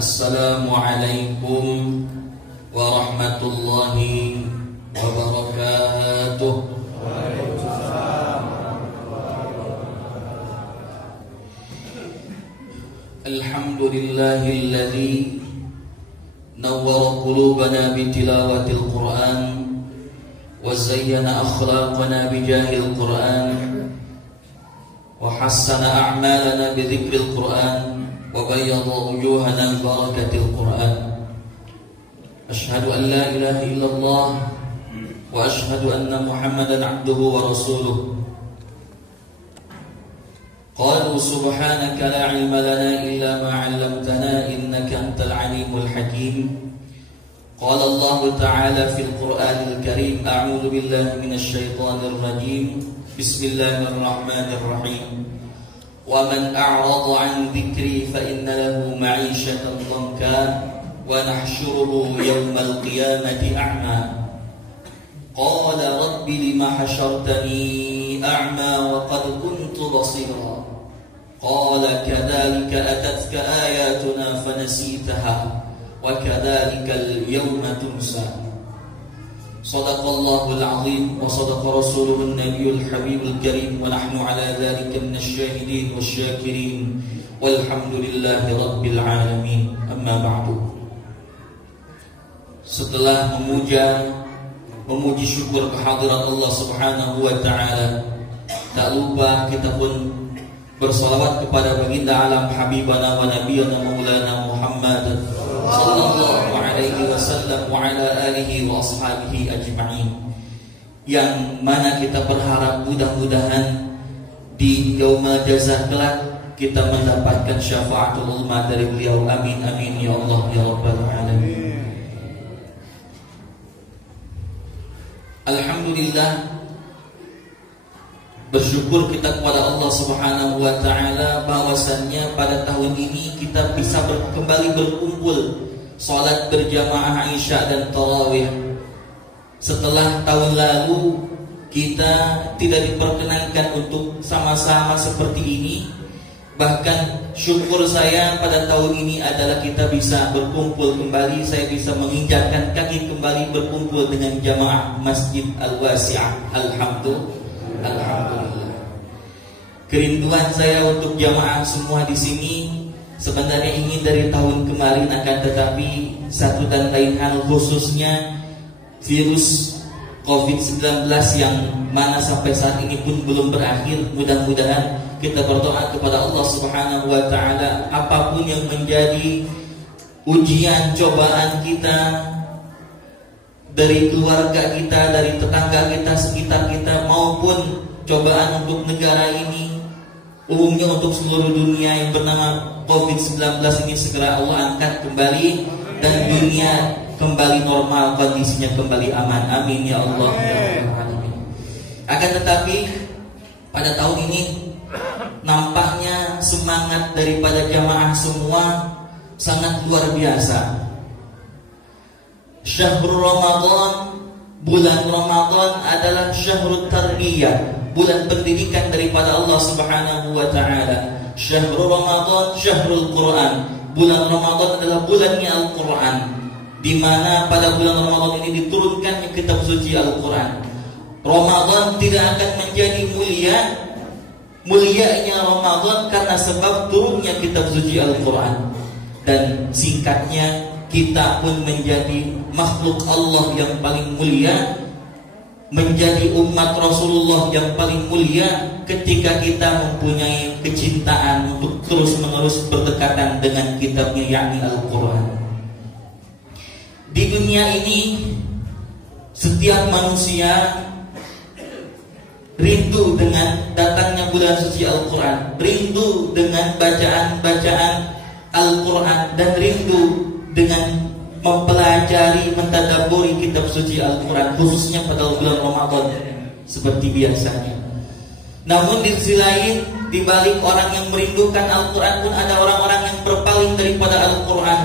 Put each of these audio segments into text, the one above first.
Assalamualaikum warahmatullahi wabarakatuh. Alhamdulillahilladzi nawwara qulubana bitilawatil Qur'an wa zayyana akhlaqana bijahil Qur'an wa hassana a'malana bidhikril Qur'an wa bayyada wujuhana barakatil Qur'an. Ashhadu an la ilaha illallah wa ashhadu anna Muhammadan abduhu wa rasuluh. Qalu subhanaka la ilma lana illa ma 'allamtana innaka antal alimul hakim. Qala Allah ta'ala fil Qur'anil Karim, a'udzu billahi minasy syaithanir rajim. Bismillahirrahmanirrahim. Wa man a'rada 'an dzikri fa inna lahu ma'isyatan dhanka wa nahsyuruhu yawmal qiyamati a'ma. Qala rabbi lima hasyartani a'ma wa qad kuntu basira. Qala kadzalika atatka ayatuna fanasitaha wa kadzalika al-yawma tunsa. Shadaqallahul azim wa sadaqa rasuluhun nabiyul habibul karim wa nahnu ala dzalika minasy syahidin wasyakirin walhamdulillahi rabbil alamin. Amma ba'du. Setelah memuji syukur kehadirat Allah Subhanahu wa taala, tak lupa kita pun bersalawat kepada baginda alam habibana wa nabiyana maulana Muhammad sallallahu alaihi wasallam wa ala alihi wa ashabihi ajma'in, yang mana kita berharap mudah-mudahan di yaumul jazaa kelak kita mendapatkan syafaatul ulama dari beliau. Amin amin ya Allah ya rabbal alamin. Alhamdulillah, bersyukur kita kepada Allah Subhanahu wa taala bahwasannya pada tahun ini kita bisa kembali berkumpul salat berjamaah Isya dan tarawih. Setelah tahun lalu kita tidak diperkenankan untuk sama-sama seperti ini. Bahkan syukur saya pada tahun ini adalah kita bisa berkumpul kembali. Saya bisa menginjakkan kaki kembali berkumpul dengan jamaah Masjid Al-Wasi'ah. Alhamdulillah. Kerinduan saya untuk jamaah semua di sini sebenarnya ingin dari tahun kemarin, akan tetapi satu dan lain hal, khususnya virus COVID-19 yang mana sampai saat ini pun belum berakhir. Mudah-mudahan kita berdoa kepada Allah Subhanahu wa taala, apapun yang menjadi ujian cobaan kita dari keluarga kita, dari tetangga kita, sekitar kita, maupun cobaan untuk negara ini, umumnya untuk seluruh dunia yang bernama COVID-19 ini, segera Allah angkat kembali dan dunia kembali normal, kondisinya kembali aman. Amin ya Allah ya Alamin. Akan tetapi pada tahun ini nampaknya semangat daripada jamaah semua sangat luar biasa. Syahrul Ramadan, bulan Ramadan adalah syahrul tarbiyah, bulan pendidikan daripada Allah Subhanahu wa taala. Syahrul Ramadan, syahrul Quran. Bulan Ramadan adalah bulannya Al-Quran, di mana pada bulan Ramadan ini diturunkannya kitab suci Al-Quran. Ramadan tidak akan menjadi mulianya Ramadan karena sebab turunnya kitab suci Al-Quran. Dan singkatnya, kita pun menjadi makhluk Allah yang paling mulia, menjadi umat Rasulullah yang paling mulia ketika kita mempunyai kecintaan untuk terus-menerus berdekatan dengan kitabnya, yakni Al-Quran. Di dunia ini setiap manusia rindu dengan datangnya bulan suci Al-Quran, rindu dengan bacaan-bacaan Al-Quran, dan rindu dengan mempelajari, mentadabburi kitab suci Al-Quran, khususnya pada bulan Ramadan seperti biasanya. Namun di sisi lain, di balik orang yang merindukan Al-Quran pun ada orang-orang yang berpaling daripada Al-Quran,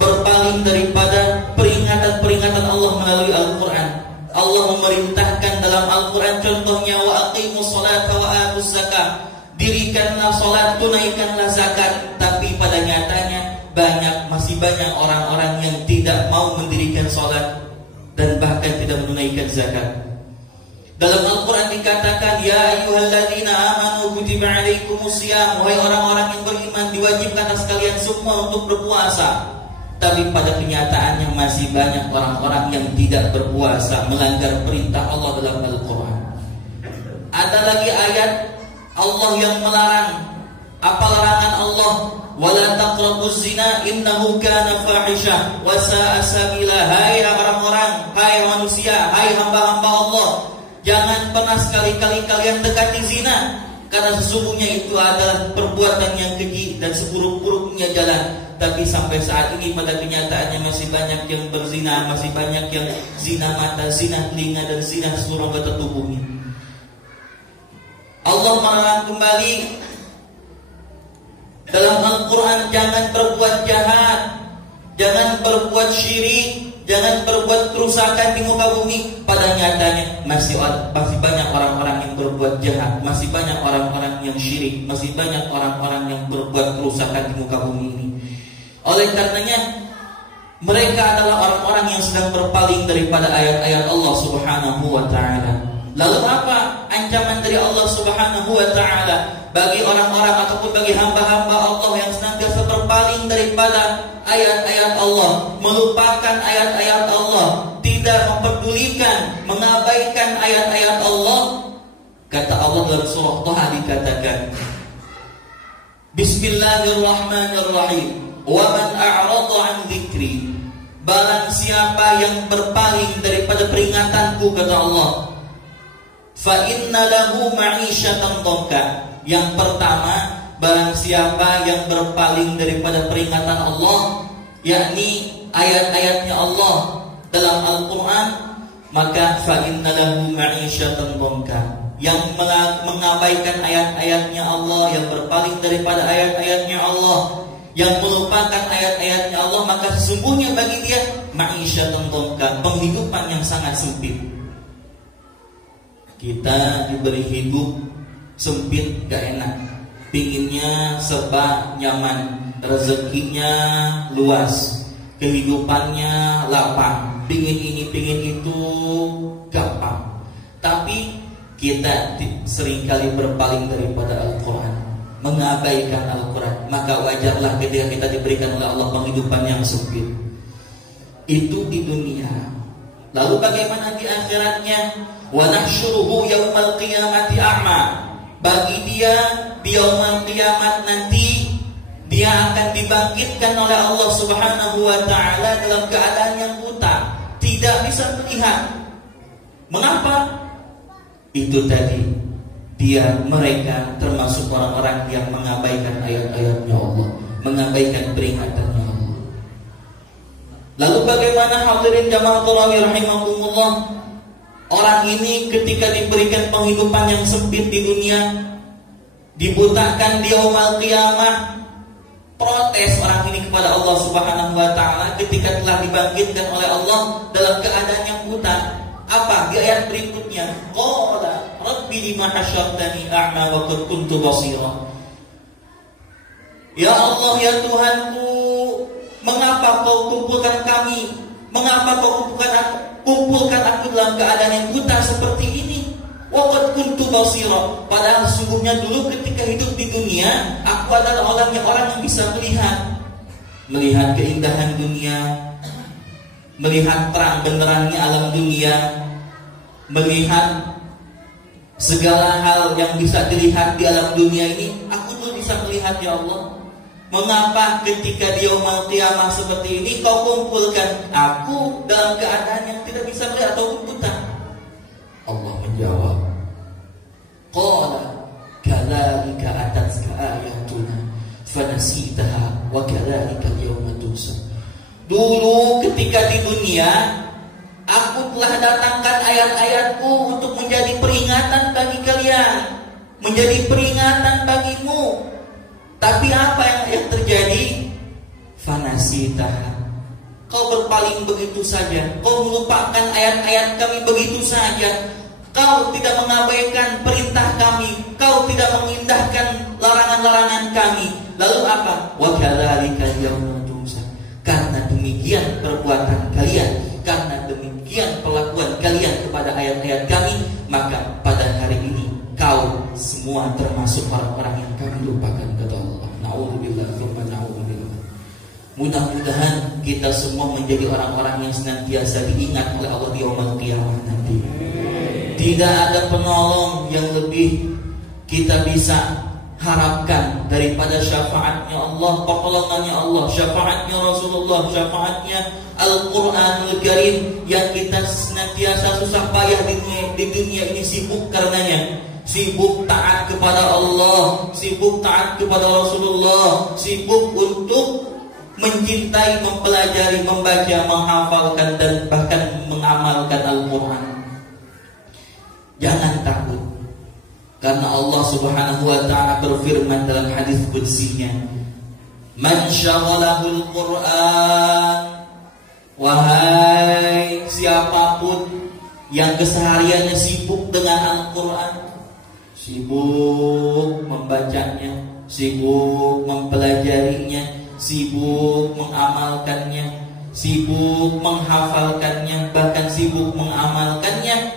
berpaling daripada peringatan-peringatan Allah melalui Al-Quran. Allah memerintahkan dalam Al-Quran, contohnya wa aqimus sholata wa atuz zakah, dirikanlah sholat, tunaikanlah zakat. Tapi pada nyatanya banyak masih masih banyak orang-orang yang tidak mau mendirikan sholat dan bahkan tidak menunaikan zakat. Dalam Al-Quran dikatakan, ya ayyuhalladzina amanu kutiba alaikumusiyam, wahai orang-orang yang beriman, diwajibkan atas kalian semua untuk berpuasa. Tapi pada kenyataannya masih banyak orang-orang yang tidak berpuasa, melanggar perintah Allah dalam Al-Quran. Ada lagi ayat Allah yang melarang. Apa larangan Allah? Wala taqrabuz zina innahu kana fahisyah wa sa'a sabila. Hai orang-orang, hai manusia, hai hamba-hamba Allah, jangan pernah sekali-kali kalian dekati zina, karena sesungguhnya itu adalah perbuatan yang keji dan seburuk-buruknya jalan. Tapi sampai saat ini pada kenyataannya masih banyak yang berzina, masih banyak yang zina mata, zina telinga, dan zina seluruh anggota tubuhnya. Allah melarang kembali dalam Al-Quran, jangan berbuat jahat, jangan berbuat syirik, jangan berbuat kerusakan di muka bumi. Pada nyatanya masih banyak orang-orang yang berbuat jahat, masih banyak orang-orang yang syirik, masih banyak orang-orang yang berbuat kerusakan di muka bumi ini. Oleh karenanya mereka adalah orang-orang yang sedang berpaling daripada ayat-ayat Allah Subhanahu wa ta'ala. Lalu apa ancaman dari Allah Subhanahu wa ta'ala bagi orang-orang ataupun bagi hamba-hamba Allah yang senantiasa berpaling daripada ayat-ayat Allah, melupakan ayat-ayat Allah, tidak memperdulikan, mengabaikan ayat-ayat Allah? Kata Allah dalam surah Taha dikatakan, Bismillahirrahmanirrahim, wa man a'rada an dzikri, barang siapa yang berpaling daripada peringatanku, kata Allah, fa inna lahu ma'isyatan dhanka. Yang pertama, barang siapa yang berpaling daripada peringatan Allah, yakni ayat-ayatnya Allah dalam Al-Quran, maka fa inna lahu ma'isyatan dhanka. Yang mengabaikan ayat-ayatnya Allah, yang berpaling daripada ayat-ayatnya Allah, yang melupakan ayat-ayatnya Allah, maka sesungguhnya bagi dia ma'isyatan dhanka, penghidupan yang sangat sempit. Kita diberi hidup sempit, gak enak, pinginnya serba nyaman, rezekinya luas, kehidupannya lapang, pingin ini pingin itu gampang. Tapi kita seringkali berpaling daripada Al-Quran, mengabaikan Al-Quran. Maka wajarlah ketika kita diberikan oleh Allah penghidupan yang sempit. Itu di dunia. Lalu bagaimana di akhiratnya? Wa nahsyuruhu yaumal qiyamati a'ma. Bagi dia di yaumul kiamat nanti, dia akan dibangkitkan oleh Allah Subhanahu wa ta'ala dalam keadaan yang buta, tidak bisa melihat. Mengapa? Itu tadi, mereka termasuk orang-orang yang mengabaikan ayat-ayatnya Allah, mengabaikan peringatannya Allah. Lalu bagaimana hadirin jamaah tarawih rahimakumullah? Orang ini ketika diberikan penghidupan yang sempit di dunia, dibutakan di yaumul qiyamah, protes orang ini kepada Allah Subhanahu wa ta'ala ketika telah dibangkitkan oleh Allah dalam keadaan yang buta. Apa di ayat berikutnya? Qala rabbi lima hasyartani a'ma wa qad kuntu basira. Ya Allah, ya Tuhanku, mengapa kau kumpulkan kami? Mengapa kau kumpulkan aku dalam keadaan yang buta seperti ini? Wa qad kuntu basira. Padahal sesungguhnya dulu ketika hidup di dunia, aku adalah orang yang bisa melihat keindahan dunia, melihat terang benderangnya alam dunia, melihat segala hal yang bisa dilihat di alam dunia ini. Aku dulu bisa melihat, ya Allah. Mengapa ketika di yaumul qiyamah seperti ini kau kumpulkan aku dalam keadaan yang tidak bisa melihat atau buta? Allah menjawab, qala kadzalika atatka ayatuna fanasitaha wa kadzalika al-yawma tunsa. Dulu ketika di dunia, aku telah datangkan ayat-ayatku untuk menjadi peringatan bagi kalian, menjadi peringatan bagimu. Tapi apa yang terjadi? Fanasitaha. Kau berpaling begitu saja. Kau melupakan ayat-ayat kami begitu saja. Kau tidak mengabaikan perintah kami. Kau tidak mengindahkan larangan-larangan kami. Lalu apa? Wa kadzalika al-yawma tunsa. karena demikian perbuatan kalian, karena demikian perlakuan kalian kepada ayat-ayat kami, maka pada hari ini kau semua termasuk orang-orang yang kami lupakan, kata Allah. Na'udzubillah, tsumma na'udzubillah. Mudah-mudahan kita semua menjadi orang-orang yang senantiasa diingat oleh Allah di yaumul qiyamah nanti. Tidak ada penolong yang lebih kita bisa harapkan daripada syafaatnya Allah, pertolongannya Allah, syafaatnya Rasulullah, syafaatnya Al-Quranul Karim yang kita senantiasa susah payah di dunia ini sibuk karenanya. Sibuk taat kepada Allah, sibuk taat kepada Rasulullah, sibuk untuk mencintai, mempelajari, membaca, menghafalkan dan bahkan mengamalkan Al-Quran. Jangan takut, karena Allah Subhanahu wa ta'ala berfirman dalam hadis qudsinya, "Man syaghalahul Qur'an." Wahai siapapun yang kesehariannya sibuk dengan Al-Quran, sibuk membacanya, sibuk mempelajarinya, sibuk mengamalkannya, sibuk menghafalkannya, bahkan sibuk mengamalkannya,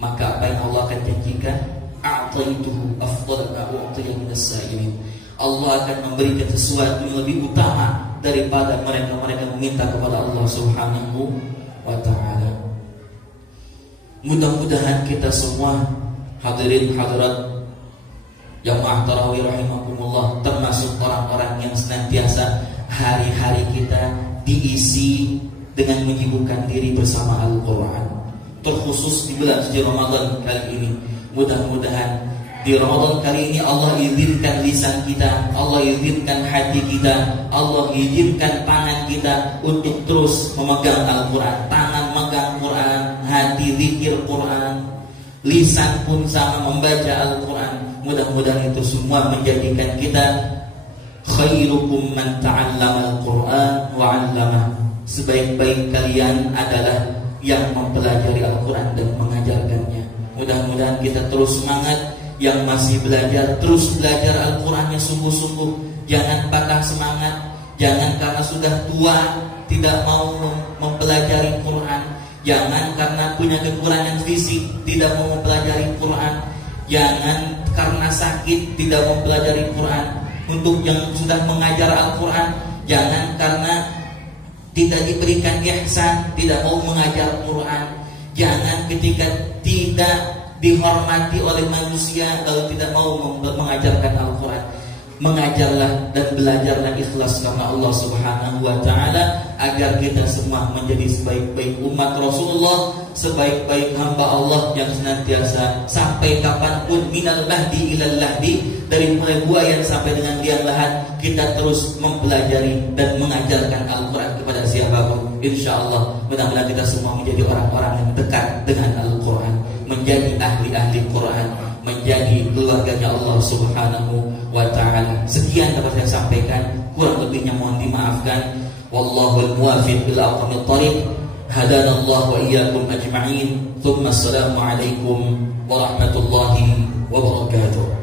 maka apa yang Allah akan janjikan? A'taituhu afdal ma u'tiya minas sa'ilin. Allah akan memberikan sesuatu yang lebih utama daripada mereka meminta kepada Allah Subhanahu wa ta'ala. Mudah-mudahan kita semua hadirin hadirat jamaah tarawih rahimakumullah termasuk orang-orang yang senantiasa hari-hari kita diisi dengan menyibukkan diri bersama Al-Quran, terkhusus di bulan suci Ramadan kali ini. Mudah-mudahan di Ramadan kali ini Allah izinkan lisan kita, Allah izinkan hati kita, Allah izinkan tangan kita untuk terus memegang Al-Quran. Tangan megang Quran, hati zikir Quran, lisan pun sama membaca Al-Quran. Mudah-mudahan itu semua menjadikan kita khairukum man ta'allama Al-Quran wa 'allamah. Sebaik-baik kalian adalah yang mempelajari Al-Quran dan mengajarkannya. Mudah-mudahan kita terus semangat, yang masih belajar terus belajar Al-Qurannya sungguh-sungguh. Jangan patah semangat, jangan karena sudah tua tidak mau mempelajari Quran, jangan karena punya kekurangan fisik tidak mau mempelajari Quran, jangan karena sakit tidak mau mempelajari Quran. Untuk yang sudah mengajar Al-Quran, jangan karena tidak diberikan ihsan tidak mau mengajar Quran, jangan ketika tidak dihormati oleh manusia kalau tidak mau mengajarkan Al-Quran. Mengajarlah dan belajarlah ikhlas karena Allah Subhanahu wa ta'ala, agar kita semua menjadi sebaik-baik umat Rasulullah, sebaik-baik hamba Allah yang senantiasa sampai kapanpun minal lahdi ilal lahdi, dari mulai buayan sampai dengan liang lahat, kita terus mempelajari dan mengajarkan Al-Quran kepada siapapun. InsyaAllah mudah-mudahan kita semua menjadi orang-orang yang dekat dengan Al-Quran, menjadi ahli-ahli Quran, menjadi keluarganya Allah Subhanahu wa ta'ala. Sekian dapat saya sampaikan, kurang lebihnya mohon dimaafkan. Wallahul muwaffiq ila aqwamit thoriq. Hadanallahu wa iyyakum ajma'in. Tsumma assalamu alaikum warahmatullahi wabarakatuh.